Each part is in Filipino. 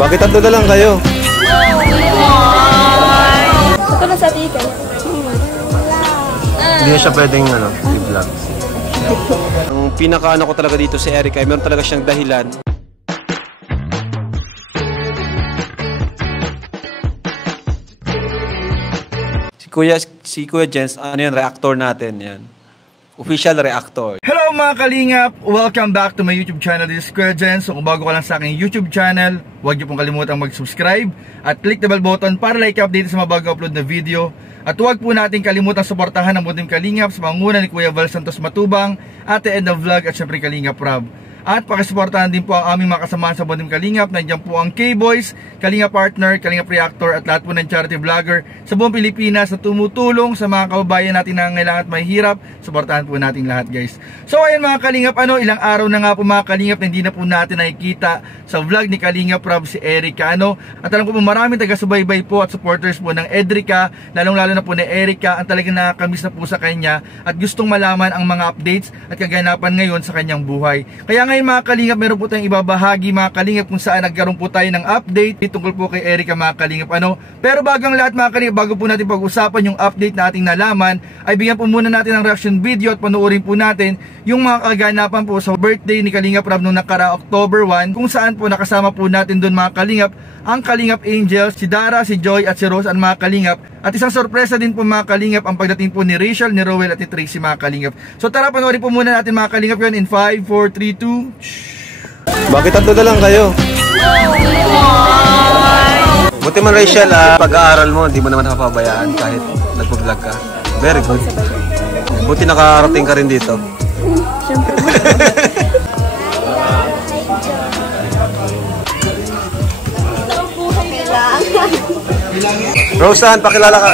Bakit tatlo na lang kayo? Ito na sa ticket. Hindi na siya pwedeng i-vlog. Ang pinakaano ko talaga dito si Eric ay meron talaga siyang dahilan. Si Kuya Jens, ano yan, reactor natin yan. Official reactor. Hello mga kalingap! Welcome back to my YouTube channel. This is Kuya Jens. So kung bago ka lang sa aking YouTube channel, huwag niyo pong kalimutang mag-subscribe at click the bell button para like update sa mga bago upload na video. At huwag po natin kalimutang suportahan ang Butim Kalingap sa pangunguna ni Kuya Val Santos Matubang, Ate Edna Vlog at syempre Kalingap Rob. At pakisuportahan din po ang aming mga kasamahan sa Butim Kalingap. Nandiyan po ang K-Boys, Kalingap Partner, Kalingap Reactor at lahat po ng charity vlogger sa buong Pilipinas na tumutulong sa mga kababayan natin na nangangailangan at mahihirap. Suportahan po natin lahat, guys. So ayun mga Kalingap, ilang araw na nga po mga Kalingap na hindi na po natin nakikita sa vlog ni Kalingap Rob si Erica. At alam ko po maraming taga-subaybay po at supporters po ng Edrica, lalong-lalo na po ni Erica, ang talagang nakakamiss na po sa kanya at gustong malaman ang mga updates at kaganapan ngayon sa kanyang buhay. Kaya ngayon mga Kalingap, meron po tayong ibabahagi mga Kalingap kung saan nagkaroon po tayo ng update tungkol po kay Erica mga Kalingap. Pero bago ang lahat mga Kalingap, bago po natin pag-usapan yung update na ating nalaman, ay bigyan po muna natin ng reaction video at panoorin po natin yung mga kaganapan po sa birthday ni Kalingap Rob noong nakaraang October 1, kung saan po nakasama po natin doon mga Kalingap ang Kalingap Angels, si Dara, si Joy at si Rose ang mga Kalingap. At isang sorpresa din po mga Kalingap ang pagdating po ni Rachel, ni Rowell at ni Tracy mga Kalingap. So tara, panoorin po muna natin mga Kalingap yun in 5, 4, 3, 2. Bakit tatlo na lang kayo? Buti man Rachel, pag-aaral mo, hindi mo naman napapabayaan kahit nagpo-vlog ka. Very good. Buti nakarating ka rin dito. Roseanne, pakilala ka.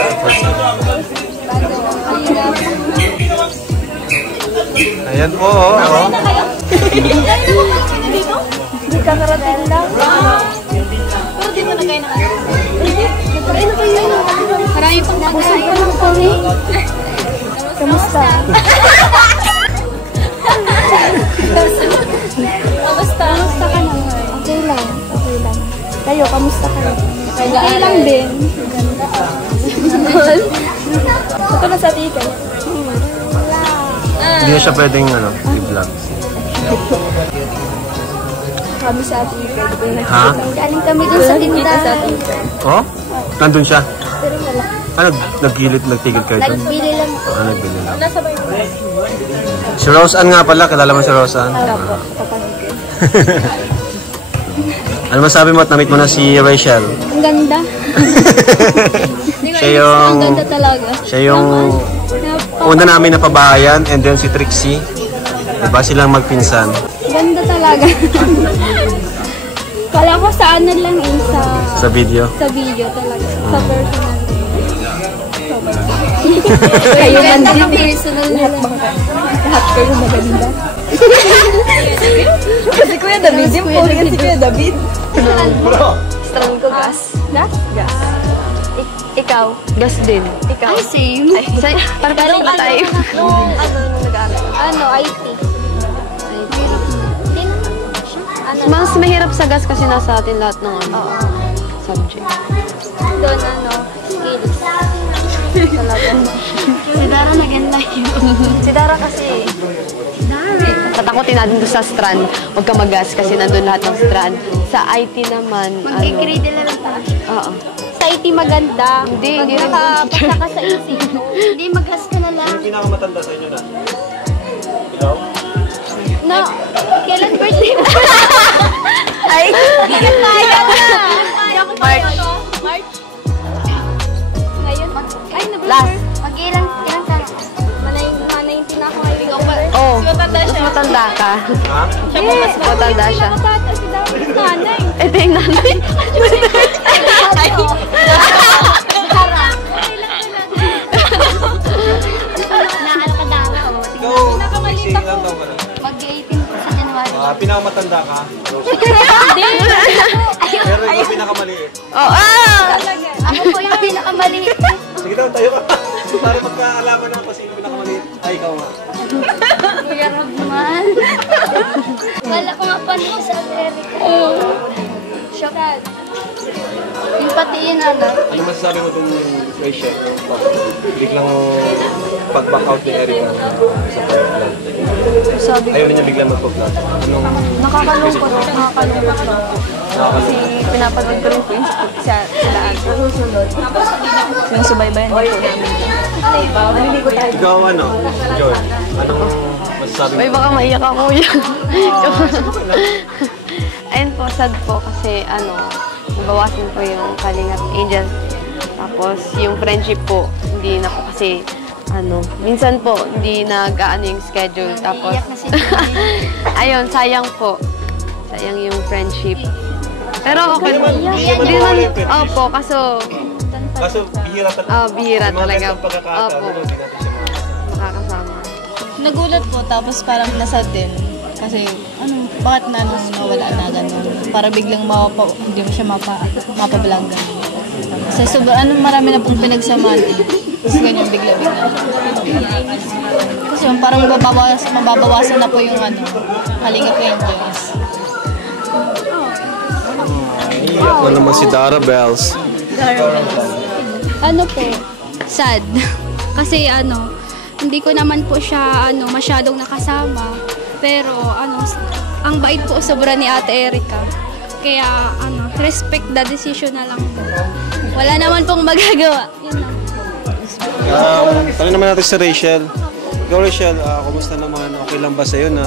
Ayan po, Hindi ka karating lang. Pero di mo na kayo nakain na kayo. Marami pang nakain pa lang kami. Kamusta? Kamusta ka naman? Okay lang. Kayo, kamusta ka naman? Okay lang din. Ito na sa ticket. Hindi na siya pwedeng i-vlog. Kami sa ticket. Ha? Galing kami dun sa tindahan. Oh? Nandun siya? Pero wala. Nagtigil kayo doon? Nagbili lang po. Nagbili lang. Si Roseanne nga pala, kilala mo si Roseanne? Wala po, kapangkin. Ano masabi mo at na-meet mo na si Rachel? Ang ganda. Ang ganda talaga. Siya yung una namin na pabahayan, and then si Trixie. Diba silang magpinsan? Ganda talaga. Kala ko sa ano lang sa video? Sa video talaga. Sa personal. Kayo man din. Personal lahat kayo maganda. Kasi Kuya David yung po. Kasi Kuya David. Strong ko gas. Gas? Gas. Ikaw? Gas din. Ikaw? Ay, same. Parang ba tayo? Nung nag-aaral? IT. Mas mahirap sa gas kasi nasa atin lahat ng subject. Doon skills. Si Dara naganda yun. Si Dara kasi. Tatakotin natin doon sa strand. Huwag ka mag-gas kasi nandun lahat ng strand. Sa IT naman, Mag-grade na lang tayo. Oo. Sa IT maganda. Hindi rin. Nakapasa ka sa AC. Hindi, mag-gas ka na lang. Yung pinakamatanda sa inyo na? Ikaw? No. Kailan birthday mo? Ay, gigat tayo na. March. Ngayon? Ay, Last. Mag-ilang tayo? Ma-19 na ako ngayon. Oh, mas matanda ka. Ha? Mas matanda siya. Si Dara yung nanay. Ito yung nanay. Ay, Naan ka Dara. Ikaw, kasi ilang taon ka na? Mag-18 sa January. Pinakamatanda ka? Hindi. Pero ikaw pinakamaliit. Ako po yung pinakamaliit. Sige daw, tayo ka. Para magkaalaman na kasi yung pinakamaliit. Ay, ikaw nga. Kuya Rodman. Wala ko nga panahon sa Erica. Shock. Yung pati yun ano. Ano masasabi mo itong Rachel? Biglang pag-back out ni Erica sa pag-vlog. Sabi Ayaw niya biglang mag-vlog. nakakalungkot lang. Kasi pinapanood ko rin po yung sila ate. Yung subaybayan din po namin. Ikaw ano? Joy, anong masasabi mo? May baka maiyak ako yan. Ayun po, sad po kasi nabawasan po yung Kalingap Angel. Tapos yung friendship po, hindi na po kasi minsan po hindi nag-aano yung schedule. Tapos ayun, sayang po. Sayang yung friendship. Pero okay po. Hindi naman, opo, kaso bihira talaga. Bihira talaga. Opo. Makakasama. Nagulat po, tapos parang nasad din. Kasi, bakit nawala na gano'n? Para biglang hindi mo siya mapabalang gano'n. Kasi marami na pong pinagsamahan. Tapos ganyan, bigla-bigla. Kasi parang mababawasan na po yung Kalingap Angels. Ako naman si Dara Bells. Ano po, sad. Kasi hindi ko naman po siya masyadong nakasama. Pero ang bait po sobra ni Ate Erica. Kaya respect the decision na lang po. Wala naman pong magagawa. Yun lang. Tanong naman natin si Rachel. Ikaw Rachel, kumusta naman? Okay lang ba sa'yo na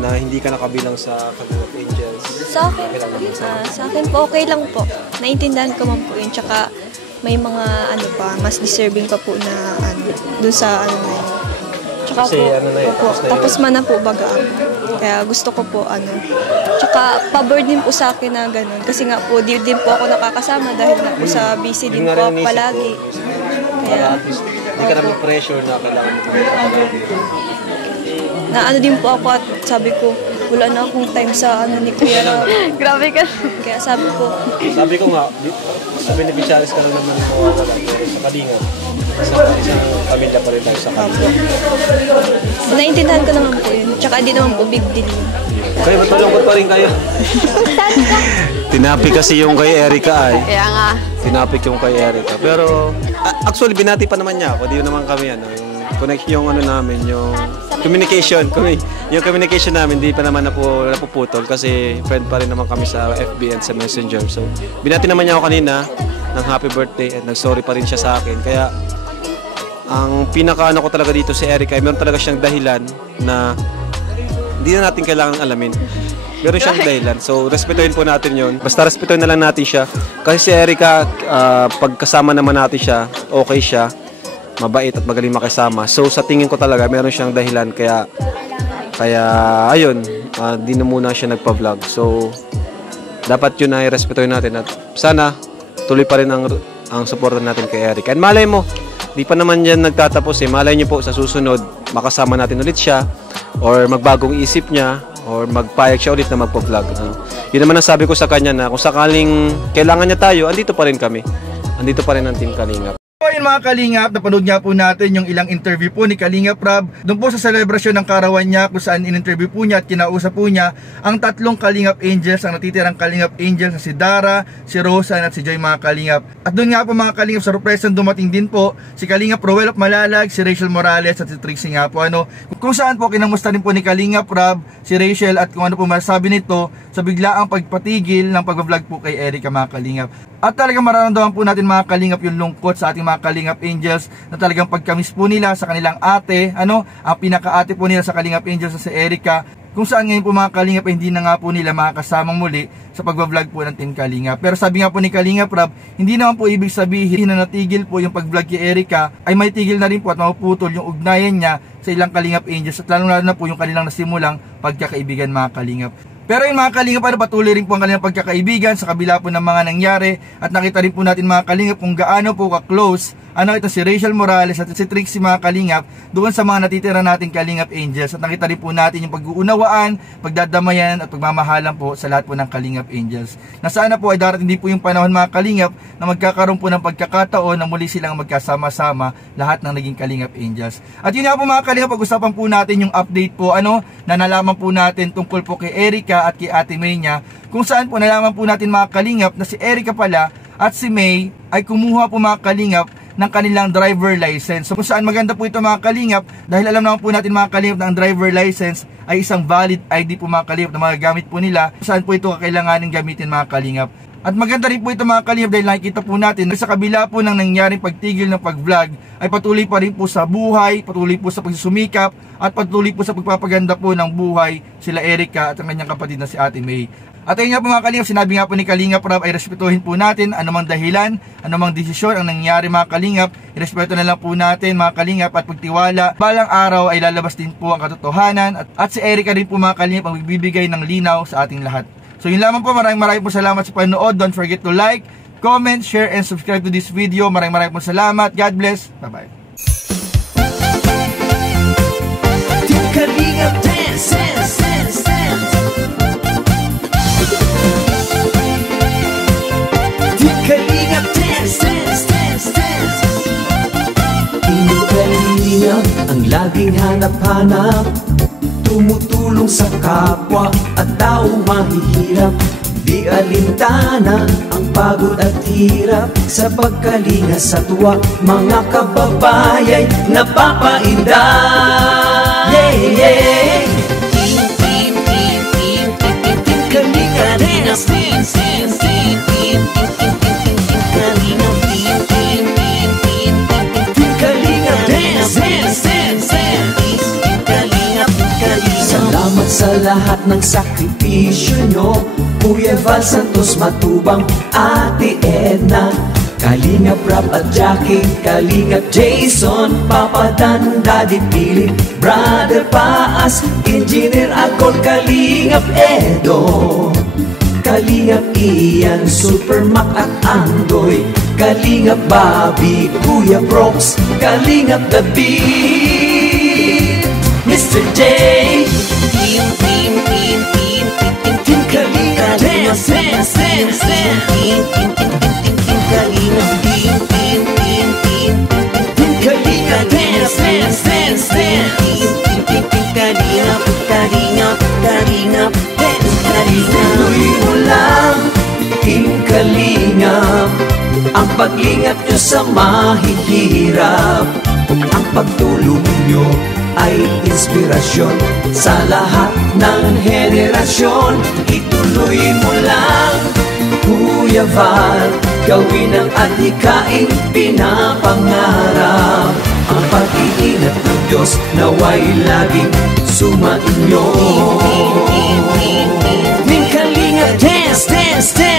na hindi ka nakabilang sa Kalingap Angels? Sa akin po, okay lang po. Naintindihan ko man po yun. Tsaka may mga mas deserving pa po na dun sa na yun. Tsaka kasi po, tapos man na po baga ako. Kaya gusto ko po Tsaka pabor din po sa akin na ganun. Kasi nga po, di din po ako nakakasama dahil nga po sa busy din po ako palagi. Kaya at least, hindi ka namin pressure na kailangan mo palagi. Na din po ako at sabi ko, wala na akong time sa ni Kuya na. Grabe ka. Kaya sabi ko nga, sa beneficiaries ka lang naman mawawala sa Kalingap. Isang pamilya pa rin tayo sa Kalingap. Naintindihan ko naman po yun. Tsaka di naman po big deal yun. Kayo, ba't malungkot pa rin kayo? Tinapi kasi yung kay Erica ay. Kaya nga. Tinapik yung kay Erica. Pero, actually, binati pa naman niya ako. Di naman kami, yung namin, yung communication. Yung communication namin, di pa naman napuputol kasi friend pa rin naman kami sa FB and sa Messenger. So, binati naman niya ako kanina ng happy birthday at nag-sorry pa rin siya sa akin. Kaya, ang pinaka-ano ko talaga dito si Erica, meron talaga siyang dahilan na hindi na natin kailangan alamin. Meron siyang dahilan. So, respetuhin po natin yun. Basta respetuhin na lang natin siya. Kasi si Erica, pagkasama naman natin siya, okay siya, mabait at magaling makisama. So, sa tingin ko talaga, meron siyang dahilan. Kaya ayun, di na muna siya nagpa-vlog. So, dapat yun ay respetuhin natin. At sana, tuloy pa rin ang suporta natin kay Erica. And malay mo, di pa naman yan nagtatapos eh. Malay niyo po sa susunod, makasama natin ulit siya or magbagong isip niya or magpayag siya ulit na magpa-vlog. Yun naman ang sabi ko sa kanya na kung sakaling kailangan niya tayo, andito pa rin kami. Andito pa rin ang Team Kalingap. So yun mga Kalingap, napanood nga po natin yung ilang interview po ni Kalingap Rob doon po sa selebrasyon ng karawan niya kung saan in-interview po niya at kinausap po niya ang tatlong Kalingap Angels, ang natitirang Kalingap Angels na si Dara, si Rosa at si Joy mga Kalingap. At doon nga po mga Kalingap, sa surpresan dumating din po si Kalingap Roel of Malalag, si Rachel Morales at si Trixie nga po kung saan po kinamusta din po ni Kalingap Rob si Rachel at kung ano po masasabi nito sa biglaang pagpatigil ng pag-vlog po kay Erica mga Kalingap. At talagang mararamdaman po natin mga Kalingap yung lungkot sa ating mga Kalingap Angels na talagang pagkamis po nila sa kanilang ate, ang pinaka-ate po nila sa Kalingap Angels na si Erica, kung saan ngayon po mga Kalingap hindi na nga po nila makakasamang muli sa pag-vlog po ng Team Kalingap. Pero sabi nga po ni Kalingap Rob, hindi naman po ibig sabihin na natigil po yung pag-vlog kay Erica ay may tigil na rin po at mapuputol yung ugnayan niya sa ilang Kalingap Angels at lalo na po yung kanilang nasimulang pagkakaibigan mga Kalingap. Pero yung mga Kalingap, patuloy rin po ang kanilang pagkakaibigan sa kabila po ng mga nangyari at nakita rin po natin mga Kalingap kung gaano po ka-close ito si Rachel Morales at si Trixie mga Kalingap doon sa mga natitira nating Kalingap Angels at nakita rin po natin yung pag-uunawaan, pagdadamayan at pagmamahalan po sa lahat po ng Kalingap Angels. Na sana po ay darating din po yung panahon mga Kalingap na magkakaroon po ng pagkakataon na muli silang magkasama-sama lahat ng naging Kalingap Angels. At yun nga po mga Kalingap, pag-usapan po natin yung update po na nalaman po natin tungkol po kay Erica Erika at kay Ate May niya, kung saan po nalaman po natin mga kalingap na si Erika pala at si May ay kumuha po mga kalingap ng kanilang driver license. So kung saan maganda po ito mga kalingap, dahil alam naman po natin mga kalingap na ang driver license ay isang valid ID po mga kalingap na magagamit po nila, kung saan po ito kakailanganin gamitin mga kalingap. At maganda rin po ito mga kalingap dahil nakikita po natin na sa kabila po ng nangyaring pagtigil ng pag-vlog ay patuloy pa rin po sa buhay, patuloy po sa pagsusumikap at patuloy po sa pagpapaganda po ng buhay sila Erika at ang kanyang kapatid na si Ate May. At ayun nga po mga kalingap, sinabi nga po ni Kalingap Rob ay respetuhin po natin anumang dahilan, anumang desisyon ang nangyari mga kalingap, irespeto na lang po natin mga kalingap at pagtiwala. Balang araw ay lalabas din po ang katotohanan at si Erika rin po mga kalingap ang magbibigay ng linaw sa ating lahat. So yun lamang po, maraming po salamat sa panonood. Don't forget to like, comment, share, and subscribe to this video. Maraming po salamat. God bless. Bye-bye. Ang laging hanap-hanap, tumutulong sa kapwa at tao mahihirap. Di alintana ang pagod at hirap sa pagkalinga sa tuwa. Mga kababayay napapainda. Yeah, yeah. Team, team, team, team, team, team, Kalinga Dance. Team, team, team, team, team, team, team, Kalinga. Team, team, team, team, team, Kalinga Dance. Salamat sa lahat ng sakripisyo nyo, Kuya Val Santos Matubang, Ate Edna, Kalingap Rob at Jackie, Kalingap Jason, Papa Dan, Daddy Pili, Brother Paas, Engineer Akol, Kalingap Edo, Kalingap Ian, Super Mac at Andoy, Kalingap Bobby, Kuya Brooks, Kalingap David, Mr. J. Team, team, team, team, team, team, Kalinga Dance, dance, dance, dance. Team, team, team, team, team, Kalinga. Team, team, team, team, team, Kalinga Dance, dance, dance, dance. Team, team, team, team, Kalinga, Kalinga, Kalinga, dance, Kalinga. Tuloy mo lang, Team Kalinga, ang pag-ingat nyo sa mahihirap. Ang pagtulong nyo ay inspirasyon sa lahat ng henerasyon. Ituloy mo lang, Kuya Val, gawin ang adhikaing pinapangarap. Ang pag-iingat ng Diyos naway laging sumainyo. Team Kalinga Dance, dance, dance.